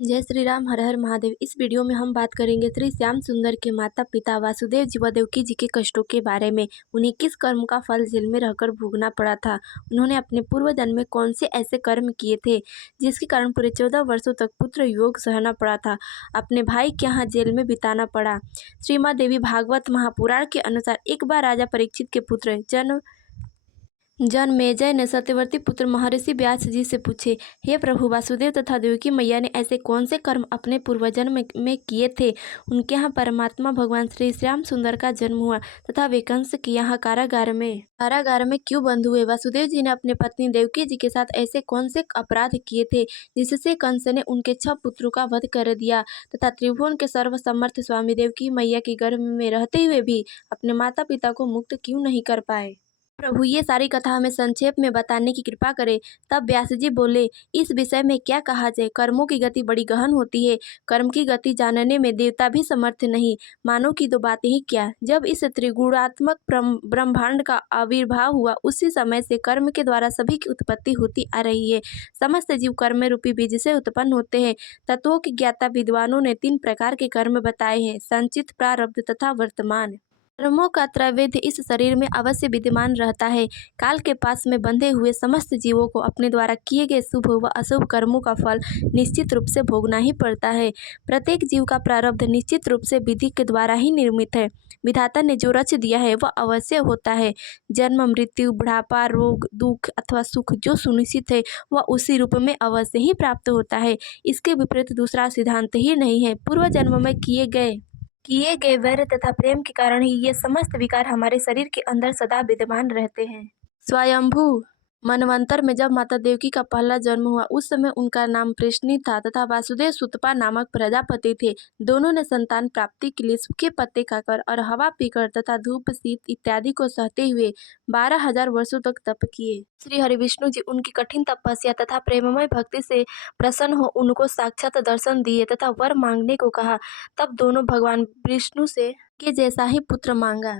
जय श्री राम, हर हर महादेव। इस वीडियो में हम बात करेंगे श्री श्याम सुंदर के माता पिता वासुदेव जी व देवकी जी के कष्टों के बारे में। उन्हें किस कर्म का फल जेल में रहकर भोगना पड़ा था, उन्होंने अपने पूर्व जन्म में कौन से ऐसे कर्म किए थे जिसके कारण पूरे 14 वर्षों तक पुत्र योग सहना पड़ा था, अपने भाई के यहाँ जेल में बिताना पड़ा। श्रीमद् देवी भागवत महापुराण के अनुसार एक बार राजा परीक्षित के पुत्र जनमेजय ने सत्यवती पुत्र महर्षि व्यास जी से पूछे, हे प्रभु, वासुदेव तथा देवकी मैया ने ऐसे कौन से कर्म अपने पूर्वजन्म में किए थे, उनके यहाँ परमात्मा भगवान श्री श्याम सुंदर का जन्म हुआ तथा वे कंस के यहाँ कारागार में क्यों बंद हुए। वासुदेव जी ने अपनी पत्नी देवकी जी के साथ ऐसे कौन से अपराध किए थे जिससे कंस ने उनके 6 पुत्रों का वध कर दिया तथा त्रिभुवन के सर्वसमर्थ स्वामी देवकी मैया के गर्भ में रहते हुए भी अपने माता पिता को मुक्त क्यों नहीं कर पाए। प्रभु, ये सारी कथा हमें संक्षेप में बताने की कृपा करें। तब व्यास जी बोले, इस विषय में क्या कहा जाए। कर्मों की गति बड़ी गहन होती है। कर्म की गति जानने में देवता भी समर्थ नहीं, मानव की तो बातें ही क्या। जब इस त्रिगुणात्मक ब्रह्मांड का आविर्भाव हुआ, उसी समय से कर्म के द्वारा सभी की उत्पत्ति होती आ रही है। समस्त जीव कर्म रूपी बीज से उत्पन्न होते हैं। तत्वों के ज्ञाता विद्वानों ने 3 प्रकार के कर्म बताए हैं, संचित, प्रारब्ध तथा वर्तमान। कर्मों का त्रैविध्य इस शरीर में अवश्य विद्यमान रहता है। काल के पास में बंधे हुए समस्त जीवों को अपने द्वारा किए गए शुभ व अशुभ कर्मों का फल निश्चित रूप से भोगना ही पड़ता है। प्रत्येक जीव का प्रारब्ध निश्चित रूप से विधि के द्वारा ही निर्मित है। विधाता ने जो रच दिया है वह अवश्य होता है। जन्म, मृत्यु, बुढ़ापा, रोग, दुख अथवा सुख जो सुनिश्चित है वह उसी रूप में अवश्य ही प्राप्त होता है। इसके विपरीत दूसरा सिद्धांत ही नहीं है। पूर्व जन्म में किए गए वैर तथा प्रेम के कारण ही ये समस्त विकार हमारे शरीर के अंदर सदा विद्यमान रहते हैं। स्वयंभू मनवंतर में जब माता देवकी का पहला जन्म हुआ, उस समय उनका नाम प्रश्नि था तथा वासुदेव सुतपा नामक प्रजापति थे। दोनों ने संतान प्राप्ति के लिए सूखे पत्ते खाकर और हवा पीकर तथा धूप, शीत इत्यादि को सहते हुए 12,000 वर्षों तक तप किए। श्री हरि विष्णु जी उनकी कठिन तपस्या तथा प्रेममय भक्ति से प्रसन्न हो उनको साक्षात दर्शन दिए तथा वर मांगने को कहा। तब दोनों भगवान विष्णु से के जैसा ही पुत्र मांगा।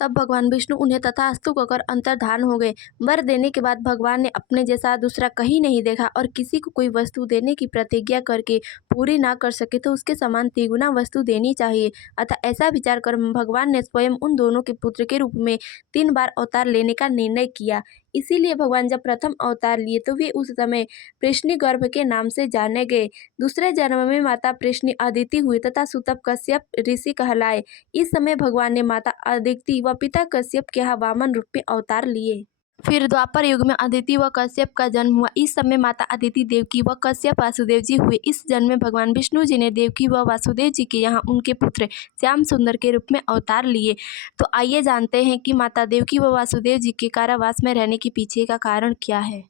तब भगवान विष्णु उन्हें तथास्तु कहकर अंतर्धान हो गए। वर देने के बाद भगवान ने अपने जैसा दूसरा कहीं नहीं देखा और किसी को कोई वस्तु देने की प्रतिज्ञा करके पूरी ना कर सके तो उसके समान तिगुना वस्तु देनी चाहिए। अतः ऐसा विचार कर भगवान ने स्वयं उन दोनों के पुत्र के रूप में 3 बार अवतार लेने का निर्णय किया। इसीलिए भगवान जब प्रथम अवतार लिए तो वे उस समय प्रश्नि गर्भ के नाम से जाने गए। दूसरे जन्म में माता प्रश्नि अदिति हुई तथा सुतप कश्यप ऋषि कहलाए। इस समय भगवान ने माता अदिति व पिता कश्यप के यहाँ वामन रूप में अवतार लिए। फिर द्वापर युग में अदिति व कश्यप का जन्म हुआ। इस समय माता अदिति देवकी व कश्यप वासुदेव जी हुए। इस जन्म में भगवान विष्णु जी ने देवकी व वासुदेव जी के यहाँ उनके पुत्र श्याम सुंदर के रूप में अवतार लिए। तो आइए जानते हैं कि माता देवकी व वासुदेव जी के कारावास में रहने के पीछे का कारण क्या है।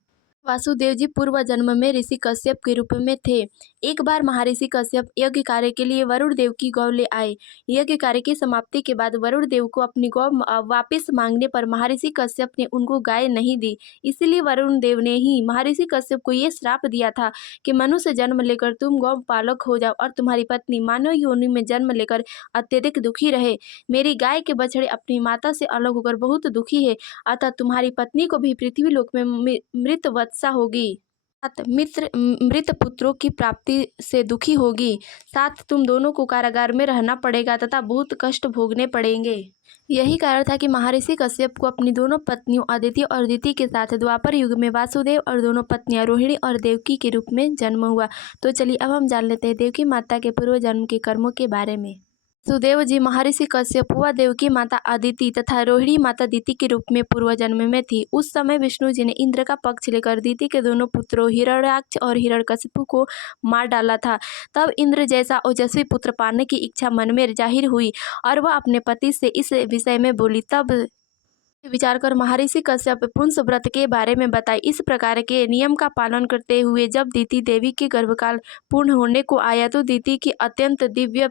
वासुदेव जी पूर्व जन्म में ऋषि कश्यप के रूप में थे। एक बार महर्षि कश्यप यज्ञ कार्य के लिए वरुण देव की गौ ले आए। यज्ञ कार्य की समाप्ति के बाद वरुण देव को अपनी गौ वापस मांगने पर महर्षि कश्यप ने उनको गाय नहीं दी। इसीलिए वरुण देव ने ही महर्षि कश्यप को ये श्राप दिया था कि मनुष्य जन्म लेकर तुम गौ पालक हो जाओ और तुम्हारी पत्नी मानव योनि में जन्म लेकर अत्यधिक दुखी रहे। मेरी गाय के बछड़े अपनी माता से अलग होकर बहुत दुखी है, अतः तुम्हारी पत्नी को भी पृथ्वी लोक में मृत वत्सा होगी, मृत पुत्रों की प्राप्ति से दुखी होगी। साथ तुम दोनों को कारागार में रहना पड़ेगा तथा बहुत कष्ट भोगने पड़ेंगे। यही कारण था कि महर्षि कश्यप को अपनी दोनों पत्नियों अदिति और दिति के साथ द्वापर युग में वासुदेव और दोनों पत्नियां रोहिणी और देवकी के रूप में जन्म हुआ। तो चलिए अब हम जान लेते हैं देवकी माता के पूर्व जन्म के कर्मों के बारे में। सुदेव जी महर्षि कश्यप व देवकी माता अदिति तथा रोहिणी माता दिति के रूप में पूर्व जन्म में थी। उस समय विष्णु जी ने इंद्र का पक्ष लेकर दिति के दोनों पुत्रों हिरण्याक्ष और हिरण्यकशिपु को मार डाला था। तब इंद्र जैसा ओजस्वी पुत्र पाने की इच्छा मन में जाहिर हुई और वह अपने पति से इस विषय में बोली। तब विचार कर महर्षि कश्यप पुंस व्रत के बारे में बताई। इस प्रकार के नियम का पालन करते हुए जब दिति देवी के गर्भकाल पूर्ण होने को आया तो दिति की अत्यंत दिव्य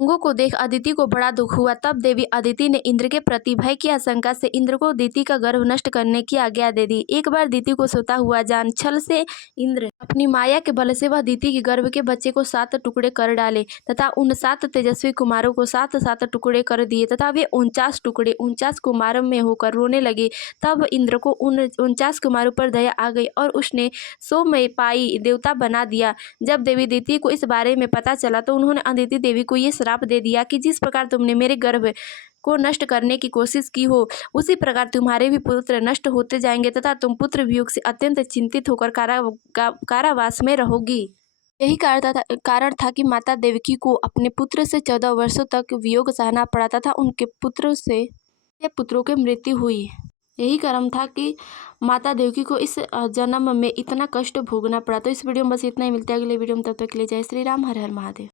अंगों को देख अदिति को बड़ा दुख हुआ। तब देवी अदिति ने इंद्र के प्रति भय की आशंका से इंद्र को अदिति का गर्भ नष्ट करने की आज्ञा दे दी। एक बार अदिति को सोता हुआ जान छल से इंद्र अपनी माया के बल से वह अदिति के गर्भ के बच्चे को 7 टुकड़े कर डाले तथा उन 7 तेजस्वी कुमारों को 7-7 टुकड़े कर दिए तथा वे 49 टुकड़े 49 कुमारों में होकर रोने लगे। तब इंद्र को उन 49 कुमारों पर दया आ गई और उसने सोमयपाई देवता बना दिया। जब देवी अदिति को इस बारे में पता चला तो उन्होंने अदिति देवी को ये श्राप दे दिया कि जिस प्रकार तुमने मेरे गर्भ को नष्ट करने की कोशिश की हो उसी प्रकार तुम्हारे भी पुत्र नष्ट होते जाएंगे तथा तुम पुत्र वियोग से अत्यंत चिंतित होकर कारावास में रहोगी। यही कारण था कि माता देवकी को अपने पुत्र से 14 वर्षों तक वियोग सहना पड़ा तथा उनके पुत्रों की मृत्यु हुई। यही कारण था कि माता देवकी को इस जन्म में इतना कष्ट भोगना पड़ा। तो इस वीडियो में बस इतना ही, मिलते हैं अगले वीडियो में, तब तक के लिए जय श्री राम, हर हर महादेव।